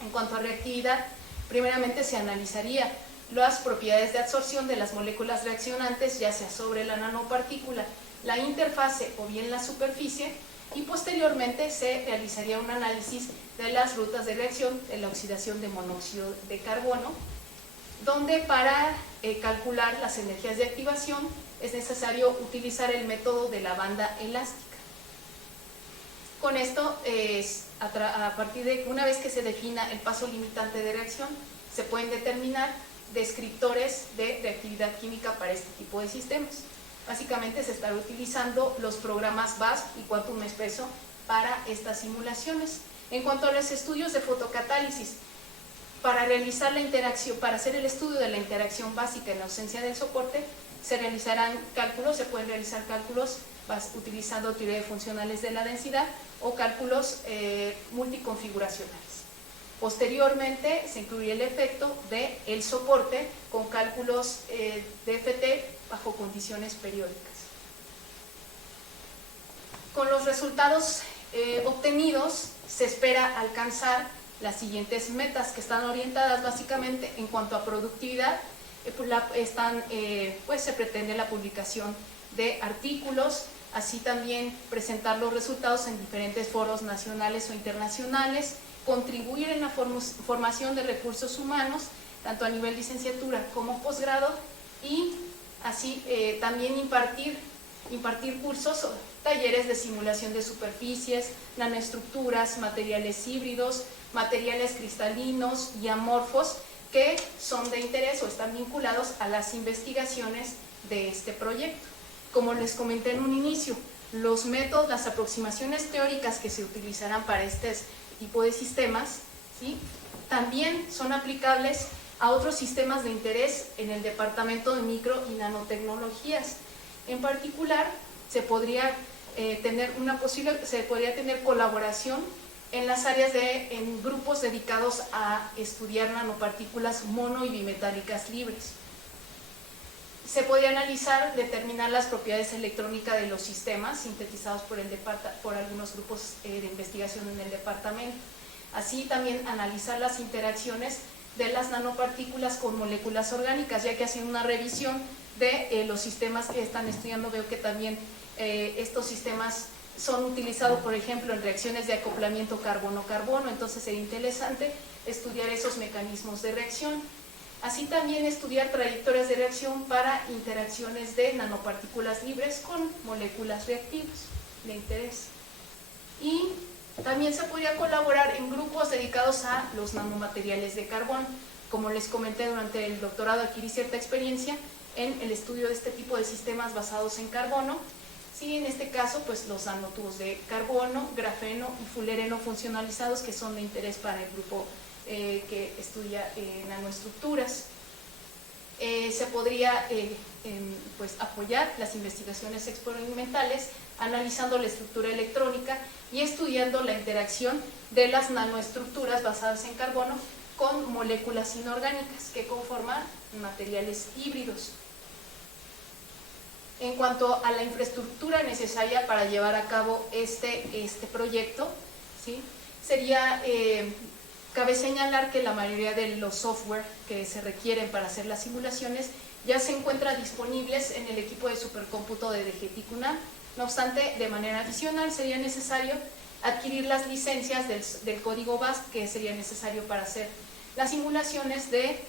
En cuanto a reactividad, primeramente se analizaría las propiedades de absorción de las moléculas reaccionantes, ya sea sobre la nanopartícula, la interfase o bien la superficie, y posteriormente se realizaría un análisis de las rutas de reacción de la oxidación de monóxido de carbono, donde para calcular las energías de activación es necesario utilizar el método de la banda elástica. Con esto, a partir de una vez que se defina el paso limitante de reacción, se pueden determinar descriptores de reactividad química para este tipo de sistemas. Básicamente se estará utilizando los programas BASF y Quantum Espresso para estas simulaciones. En cuanto a los estudios de fotocatálisis, para realizar la interacción, para hacer el estudio de la interacción básica en ausencia del soporte, se realizarán cálculos, se pueden realizar cálculos utilizando teoría de funcionales de la densidad o cálculos multiconfiguracionales. Posteriormente se incluye el efecto del soporte con cálculos de FT bajo condiciones periódicas. Con los resultados obtenidos se espera alcanzar las siguientes metas, que están orientadas básicamente en cuanto a productividad. Se pretende la publicación de artículos, así también presentar los resultados en diferentes foros nacionales o internacionales, contribuir en la formación de recursos humanos, tanto a nivel licenciatura como posgrado, y así también impartir cursos o talleres de simulación de superficies, nanoestructuras, materiales híbridos, materiales cristalinos y amorfos que son de interés o están vinculados a las investigaciones de este proyecto. Como les comenté en un inicio, los métodos, las aproximaciones teóricas que se utilizarán para este tipo de sistemas, ¿sí?, también son aplicables a otros sistemas de interés en el departamento de micro y nanotecnologías. En particular, se podría tener colaboración en las áreas en grupos dedicados a estudiar nanopartículas mono y bimetálicas libres. Se podría analizar, determinar las propiedades electrónicas de los sistemas sintetizados por algunos grupos de investigación en el departamento. Así también analizar las interacciones de las nanopartículas con moléculas orgánicas, ya que haciendo una revisión de los sistemas que están estudiando, veo que también estos sistemas son utilizados, por ejemplo, en reacciones de acoplamiento carbono-carbono, entonces sería interesante estudiar esos mecanismos de reacción. Así también estudiar trayectorias de reacción para interacciones de nanopartículas libres con moléculas reactivas de interés. Y también se podría colaborar en grupos dedicados a los nanomateriales de carbono. Como les comenté, durante el doctorado adquirí cierta experiencia en el estudio de este tipo de sistemas basados en carbono. Sí, en este caso, pues los nanotubos de carbono, grafeno y fulereno funcionalizados, que son de interés para el grupo que estudia nanoestructuras. Se podría apoyar las investigaciones experimentales analizando la estructura electrónica y estudiando la interacción de las nanoestructuras basadas en carbono con moléculas inorgánicas que conforman materiales híbridos. En cuanto a la infraestructura necesaria para llevar a cabo este proyecto, ¿sí?, cabe señalar que la mayoría de los software que se requieren para hacer las simulaciones ya se encuentran disponibles en el equipo de supercómputo de DGTIC UNAM. No obstante, de manera adicional sería necesario adquirir las licencias del código BASF que sería necesario para hacer las simulaciones de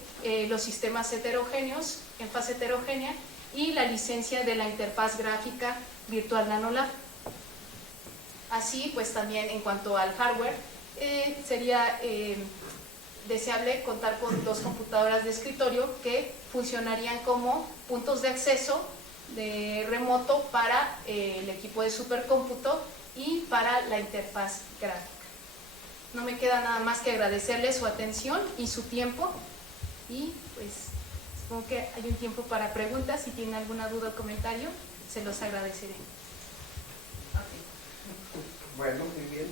los sistemas heterogéneos en fase heterogénea y la licencia de la interfaz gráfica Virtual Nanolab. Así, pues también en cuanto al hardware, sería deseable contar con 2 computadoras de escritorio que funcionarían como puntos de acceso de remoto para el equipo de supercómputo y para la interfaz gráfica. No me queda nada más que agradecerles su atención y su tiempo, y pues supongo que hay un tiempo para preguntas. Si tienen alguna duda o comentario, se los agradeceré. Bueno, muy bien.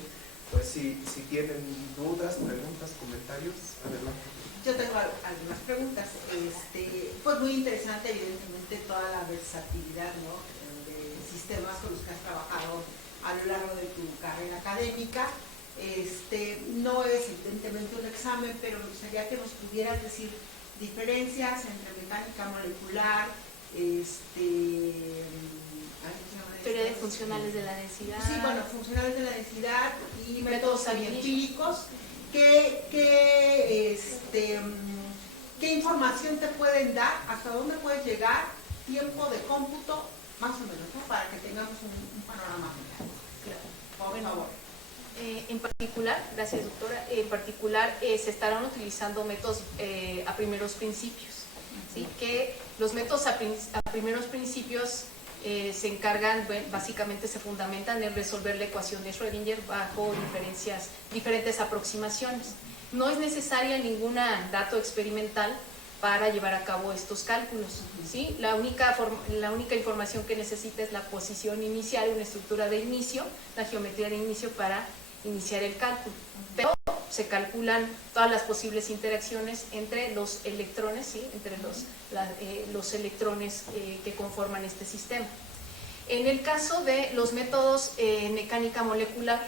Pues si tienen dudas, preguntas, comentarios, adelante. Yo tengo algunas preguntas. Pues muy interesante, evidentemente, toda la versatilidad, ¿no?, de sistemas con los que has trabajado a lo largo de tu carrera académica. No es evidentemente un examen, pero me gustaría que nos pudieras decir diferencias entre mecánica molecular, Teoría de funcionales de la densidad. Sí, bueno, funcionales de la densidad y Métodos métodos empíricos. ¿Qué información te pueden dar? ¿Hasta dónde puedes llegar? Tiempo de cómputo, más o menos, ¿no?, para que tengamos un panorama general. Claro. Por favor. En particular, gracias doctora, en particular se estarán utilizando métodos a primeros principios, ¿sí? Que los métodos a primeros principios se encargan, básicamente se fundamentan en resolver la ecuación de Schrödinger bajo diferentes aproximaciones. No es necesaria ninguna dato experimental para llevar a cabo estos cálculos, ¿sí? La única información que necesita es la posición inicial, una estructura de inicio, la geometría de inicio para iniciar el cálculo. Pero se calculan todas las posibles interacciones entre los electrones, ¿sí?, entre los electrones que conforman este sistema. En el caso de los métodos en mecánica molecular,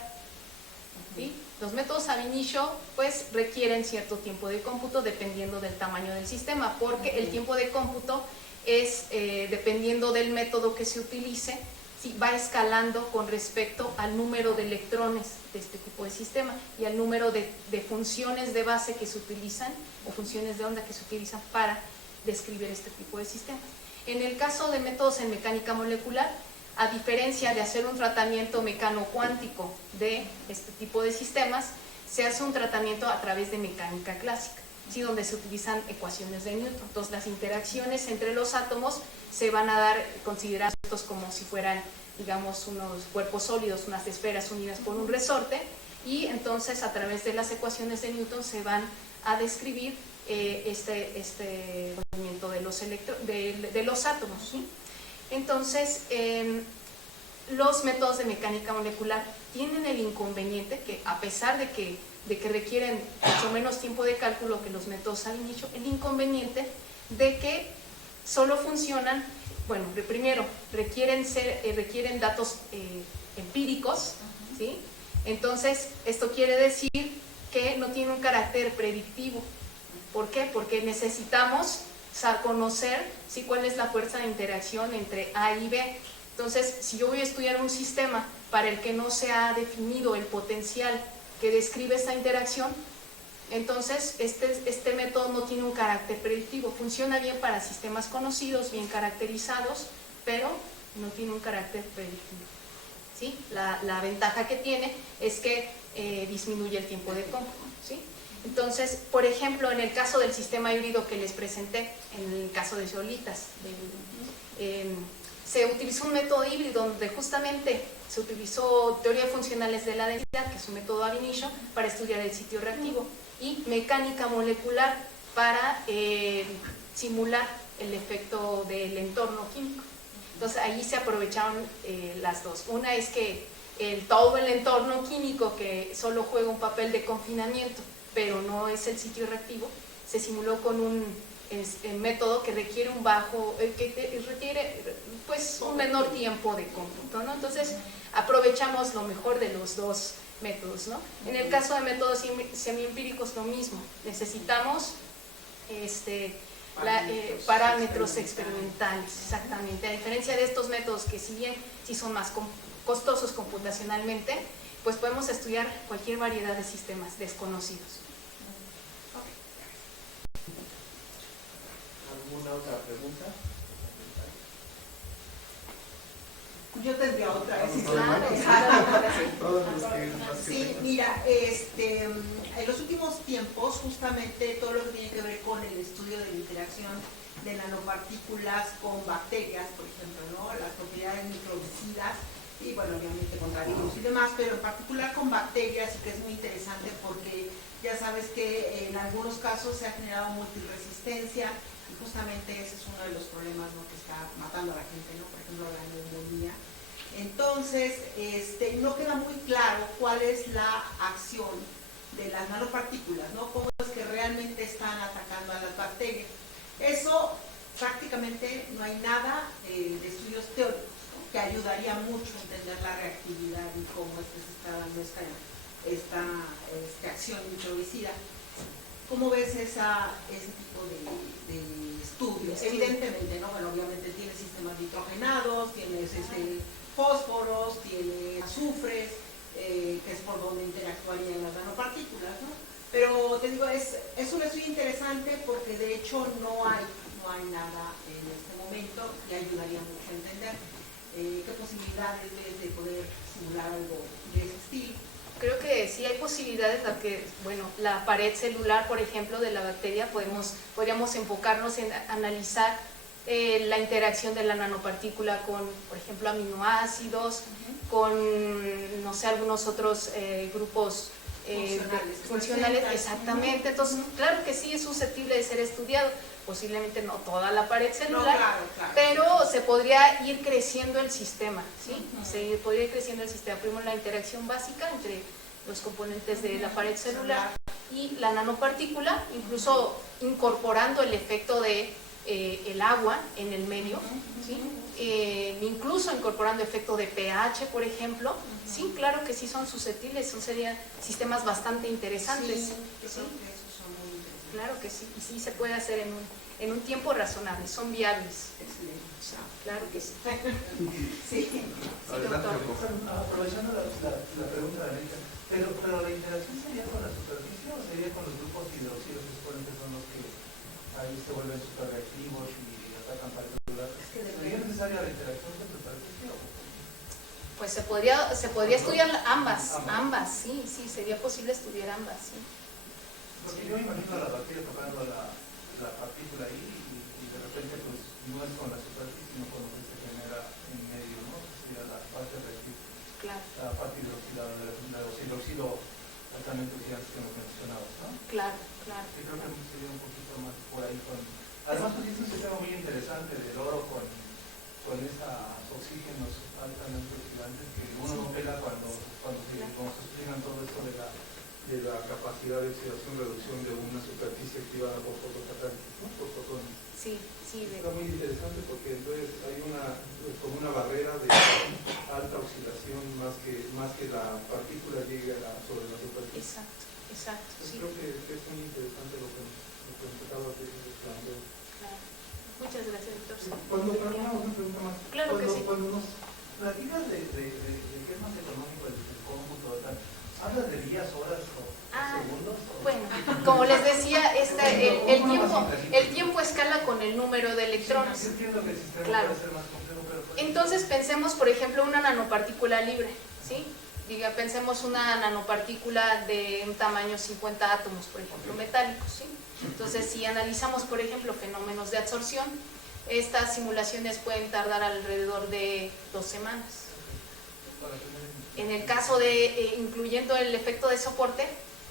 ¿sí?, los métodos ab initio pues requieren cierto tiempo de cómputo dependiendo del tamaño del sistema, porque el tiempo de cómputo es dependiendo del método que se utilice, ¿sí?, va escalando con respecto al número de electrones de este tipo de sistema y al número de funciones de base que se utilizan o funciones de onda que se utilizan para describir este tipo de sistemas. En el caso de métodos en mecánica molecular, a diferencia de hacer un tratamiento mecano-cuántico de este tipo de sistemas, se hace un tratamiento a través de mecánica clásica, ¿sí?, donde se utilizan ecuaciones de Newton. Entonces las interacciones entre los átomos se van a dar considerados como si fueran, digamos, unos cuerpos sólidos, unas esferas unidas por un resorte, y entonces a través de las ecuaciones de Newton se van a describir este movimiento de los átomos, ¿sí? Entonces, los métodos de mecánica molecular tienen el inconveniente que, a pesar de que requieren mucho menos tiempo de cálculo que los métodos ab initio, el inconveniente de que solo funcionan, bueno, primero requieren datos empíricos, ¿sí? Entonces esto quiere decir que no tiene un carácter predictivo. ¿Por qué? Porque necesitamos conocer, ¿sí?, cuál es la fuerza de interacción entre A y B. Entonces, si yo voy a estudiar un sistema para el que no se ha definido el potencial que describe esta interacción, entonces este método no tiene un carácter predictivo. Funciona bien para sistemas conocidos, bien caracterizados, pero no tiene un carácter predictivo, ¿sí? La ventaja que tiene es que disminuye el tiempo de cómputo, ¿sí? Entonces, por ejemplo, en el caso del sistema híbrido que les presenté, en el caso de zeolitas, se utilizó un método híbrido donde justamente se utilizó teoría de funcionales de la densidad, que es un método ab initio, para estudiar el sitio reactivo, y mecánica molecular para simular el efecto del entorno químico. Entonces ahí se aprovecharon las dos. Una es que todo el entorno químico, que solo juega un papel de confinamiento, pero no es el sitio reactivo, se simuló con un método que requiere pues un menor tiempo de cómputo, ¿no? Entonces aprovechamos lo mejor de los dos métodos, ¿no? En el caso de métodos semiempíricos, lo mismo, necesitamos parámetros experimentales, exactamente, a diferencia de estos métodos que, si bien sí son más costosos computacionalmente, pues podemos estudiar cualquier variedad de sistemas desconocidos. ¿Alguna otra pregunta? Yo tendría otra. Sí, mira, Mira, en los últimos tiempos, justamente todo lo que tiene que ver con el estudio de la interacción de nanopartículas con bacterias, por ejemplo, ¿no? Las propiedades microbicidas y, bueno, obviamente contra virus y demás, pero en particular con bacterias, y que es muy interesante porque ya sabes que en algunos casos se ha generado multiresistencia y justamente ese es uno de los problemas, ¿no?, que está matando a la gente, ¿no? Por ejemplo, la neumonía. Entonces, no queda muy claro cuál es la acción de las nanopartículas, ¿no? Cómo es que realmente están atacando a las bacterias. Eso prácticamente no hay nada de estudios teóricos, ¿no?, que ayudaría mucho a entender la reactividad y cómo es que se está dando esta acción microbicida. ¿Cómo ves ese tipo de estudios? Evidentemente, ¿no? Bueno, obviamente tienes sistemas nitrogenados, tienes fósforos, tienes azufres, que es por donde interactuarían las nanopartículas, ¿no? Pero te digo, es un estudio interesante porque de hecho no hay nada en este momento que ayudaría mucho a entender qué posibilidades de poder simular algo de ese estilo. Creo que sí hay posibilidades, bueno, la pared celular, por ejemplo, de la bacteria, podríamos enfocarnos en analizar la interacción de la nanopartícula con, por ejemplo, aminoácidos, con, no sé, algunos otros grupos funcionales, exactamente. Entonces, claro que sí es susceptible de ser estudiado, posiblemente no toda la pared celular, claro. pero se podría ir creciendo el sistema, ¿sí? Se podría ir creciendo el sistema. Primero la interacción básica entre los componentes de la pared celular y la nanopartícula, incluso incorporando el efecto de el agua en el medio, ¿sí? Incluso incorporando efecto de pH, por ejemplo. Sí, claro que sí son susceptibles, serían sistemas bastante interesantes. Sí, yo creo que esos son muy interesantes. Claro que sí, y sí se puede hacer en un tiempo razonable, son viables. Excelente. Claro que sí. Sí. Doctor. Aprovechando la pregunta de América, pero la interacción sería con la superficie o sería con los grupos hidroxilos que son los que ahí se vuelven super reactivos y atacan pared celular? ¿Sería necesaria la interacción con la superficie o? Pues se podría estudiar ambas, sí, sería posible estudiar ambas, sí. Porque yo me imagino a la bacteria tocando la partícula ahí y de repente pues no es con la superficie, sino con lo que se genera en medio, ¿no? Sería la parte reactiva. Claro. La parte hidroxilada, de los hidroxilo altamente oxidantes que hemos mencionado, ¿no? Claro. Sí, creo que sería un poquito más por ahí con... Además, pues es un sistema muy interesante del oro con esos oxígenos altamente oxidantes que uno no pela cuando se explican todo esto de la capacidad de oxidación y reducción de una superficie activada por fotocatálisis, ¿no? Por fotones. Sí. Está muy interesante porque entonces hay como una barrera de alta oxidación más que la partícula llegue sobre la superficie. Exacto, sí. Creo que es muy interesante lo que nos acabas de plantear. Claro. Muchas gracias, doctor. Una pregunta más. Claro que sí. Cuando nos platicas de qué es más económico el cómputo, ¿hablas de días, horas o segundos? Bueno, como les decía, el tiempo escala con el número de electrones. Sí, entiendo que el sistema Claro. puede ser más complejo, pero... Entonces pensemos, por ejemplo, una nanopartícula libre, ¿sí? Pensemos una nanopartícula de un tamaño 50 átomos, por ejemplo, metálicos, ¿sí? Entonces, si analizamos, por ejemplo, fenómenos de absorción, estas simulaciones pueden tardar alrededor de 2 semanas. En el caso de, incluyendo el efecto de soporte,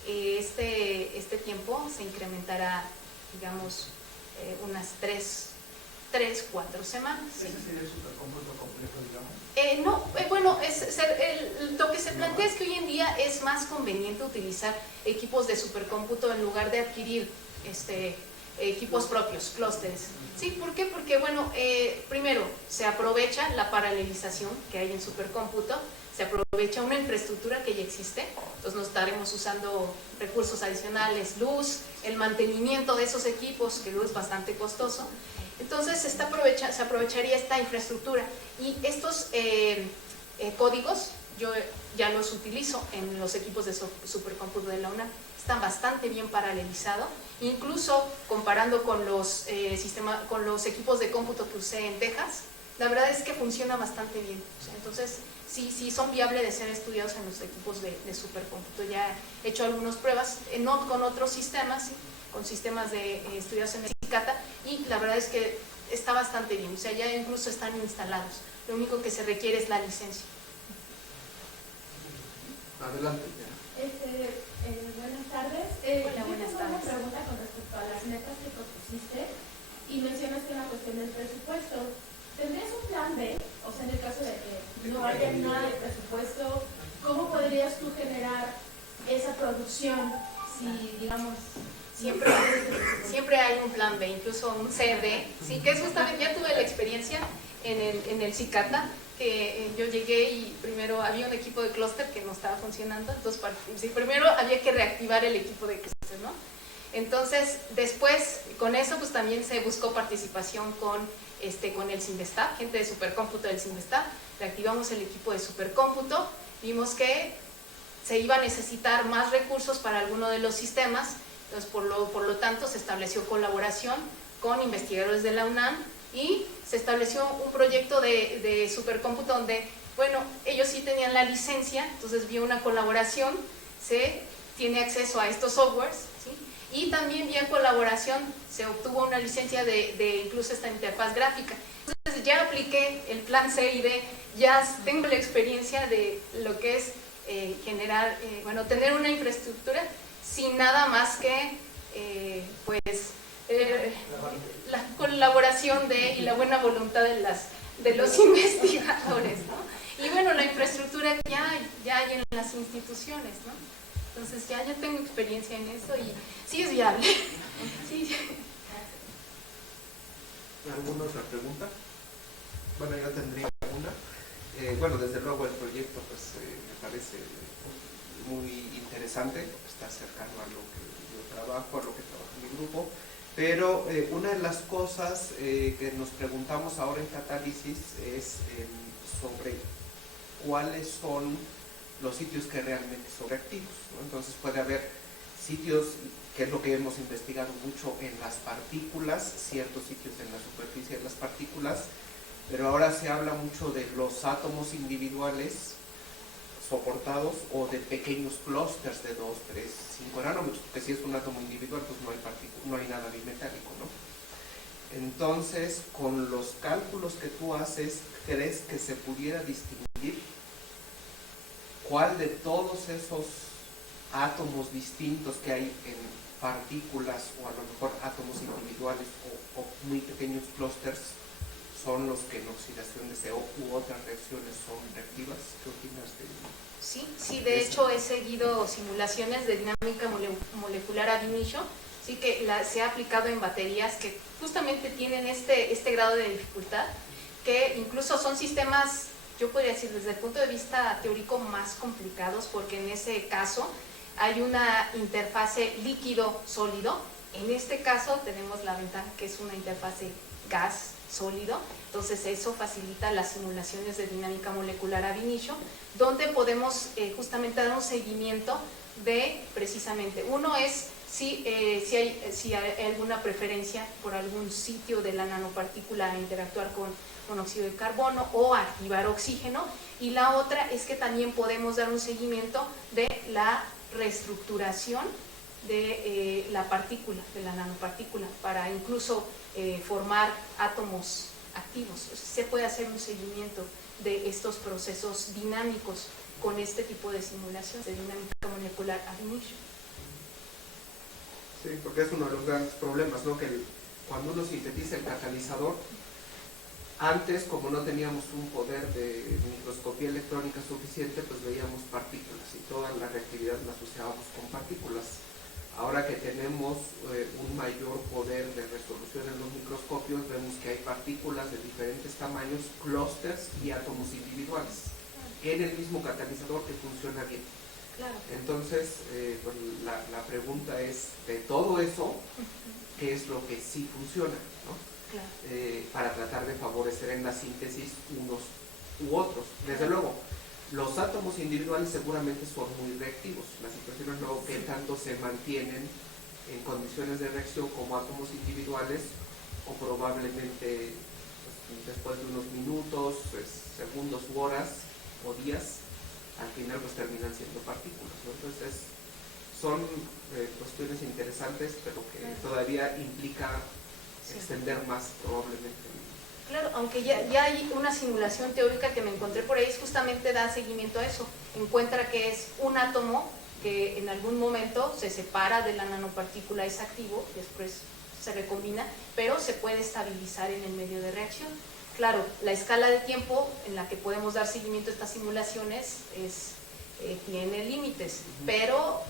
este tiempo se incrementará, digamos, unas 3-4 semanas. ¿Sí? ¿Ese sería el supercómputo complejo, digamos? Bueno, lo que se plantea es que hoy en día es más conveniente utilizar equipos de supercómputo en lugar de adquirir equipos propios, clústeres. ¿Sí? ¿Por qué? Porque, bueno, primero, se aprovecha la paralelización que hay en supercómputo, se aprovecha una infraestructura que ya existe, entonces no estaremos usando recursos adicionales, luz, el mantenimiento de esos equipos, que luego es bastante costoso. Entonces se aprovecharía esta infraestructura y estos códigos yo ya los utilizo en los equipos de supercómputo de la UNAM. Están bastante bien paralelizados, incluso comparando con los equipos de cómputo que usé en Texas, la verdad es que funciona bastante bien. O sea, entonces sí son viables de ser estudiados en los equipos de supercómputo. Ya he hecho algunas pruebas con otros sistemas, ¿sí? Con sistemas estudiados en el CICATA, y la verdad es que está bastante bien, o sea, ya incluso están instalados. Lo único que se requiere es la licencia. Adelante. Buenas tardes. Hola, buenas Yo tengo tardes. una pregunta con respecto a las metas que propusiste y mencionaste la cuestión del presupuesto. ¿Tendrías un plan B? O sea, en el caso de que no haya nada de presupuesto, ¿cómo podrías tú generar esa producción si, digamos, Siempre hay un plan B, incluso un CD, ¿sí? Que es justamente, ya tuve la experiencia en el CICATA, que yo llegué y primero había un equipo de clúster que no estaba funcionando, entonces primero había que reactivar el equipo de clúster, ¿no? Entonces, después, con eso, pues también se buscó participación con el CINVESTAB, gente de supercómputo del CINVESTAB, reactivamos el equipo de supercómputo, vimos que se iba a necesitar más recursos para alguno de los sistemas. Entonces, por lo tanto, se estableció colaboración con investigadores de la UNAM y se estableció un proyecto de supercómputo donde, bueno, ellos sí tenían la licencia, entonces vía una colaboración, se tiene acceso a estos softwares, ¿sí? Y también vía colaboración se obtuvo una licencia de incluso esta interfaz gráfica. Entonces ya apliqué el plan C y D, ya tengo la experiencia de lo que es tener una infraestructura sin nada más que la colaboración y la buena voluntad de los investigadores, ¿no? Y bueno, la infraestructura ya hay en las instituciones, ¿no? Entonces ya tengo experiencia en eso y sí es viable. Sí. ¿Alguna otra pregunta? Bueno, yo tendría una. Desde luego el proyecto pues me parece muy interesante, está cercano a lo que yo trabajo, a lo que trabaja mi grupo, pero una de las cosas que nos preguntamos ahora en Catálisis es sobre cuáles son los sitios que realmente son activos, ¿no? Entonces puede haber sitios, que es lo que hemos investigado mucho en las partículas, ciertos sitios en la superficie de las partículas, pero ahora se habla mucho de los átomos individuales soportados o de pequeños clústeres de 2, 3, 5 nanómetros, porque si es un átomo individual pues no hay nada bimetálico, ¿no? Entonces, con los cálculos que tú haces, ¿crees que se pudiera distinguir cuál de todos esos átomos distintos que hay en partículas o a lo mejor átomos individuales o muy pequeños clústeres son los que en oxidación de CO u otras reacciones son reactivas? ¿Qué opinas de eso? Sí, de hecho he seguido simulaciones de dinámica molecular ab initio, sí, que se ha aplicado en baterías que justamente tienen este grado de dificultad, que incluso son sistemas, yo podría decir desde el punto de vista teórico, más complicados, porque en ese caso hay una interfase líquido-sólido. En este caso tenemos la ventaja que es una interfase gas-sólido, entonces eso facilita las simulaciones de dinámica molecular ab initio, donde podemos justamente dar un seguimiento de, precisamente, uno es si hay alguna preferencia por algún sitio de la nanopartícula a interactuar con monóxido de carbono o activar oxígeno, y la otra es que también podemos dar un seguimiento de la reestructuración de la partícula, de la nanopartícula, para incluso formar átomos activos. Se puede hacer un seguimiento de estos procesos dinámicos con este tipo de simulación de dinámica molecular ab initio. Sí, porque es uno de los grandes problemas, ¿no? Que cuando uno sintetiza el catalizador, antes, como no teníamos un poder de microscopía electrónica suficiente, pues veíamos partículas y toda la reactividad la asociábamos con partículas. Ahora que tenemos un mayor poder de resolución en los microscopios, vemos que hay partículas de diferentes tamaños, clústeres y átomos individuales en el mismo catalizador que funciona bien. Claro. Entonces, pues la pregunta es, de todo eso, ¿qué es lo que sí funciona, ¿no? Claro. Para tratar de favorecer en la síntesis unos u otros. Desde luego, los átomos individuales seguramente son muy reactivos. La situación es luego que tanto se mantienen en condiciones de reacción como átomos individuales, o probablemente pues, después de unos minutos, pues, segundos u horas, o días, al final pues terminan siendo partículas, ¿no? Entonces son cuestiones interesantes, pero que todavía implica extender más probablemente. Claro, aunque ya hay una simulación teórica que me encontré por ahí, justamente da seguimiento a eso. Encuentra que es un átomo que en algún momento se separa de la nanopartícula, es activo, después se recombina, pero se puede estabilizar en el medio de reacción. Claro, la escala de tiempo en la que podemos dar seguimiento a estas simulaciones tiene límites, pero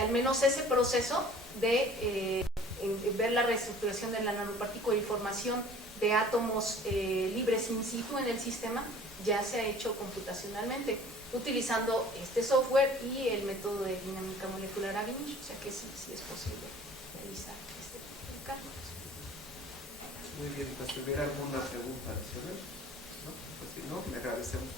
al menos ese proceso de ver la reestructuración de la nanopartícula y formación de átomos libres in situ en el sistema ya se ha hecho computacionalmente utilizando este software y el método de dinámica molecular a Vinci, o sea que sí es posible realizar este tipo de cálculos. Muy bien, pues si hubiera alguna pregunta adicional, ¿no? Pues si no, le agradecemos.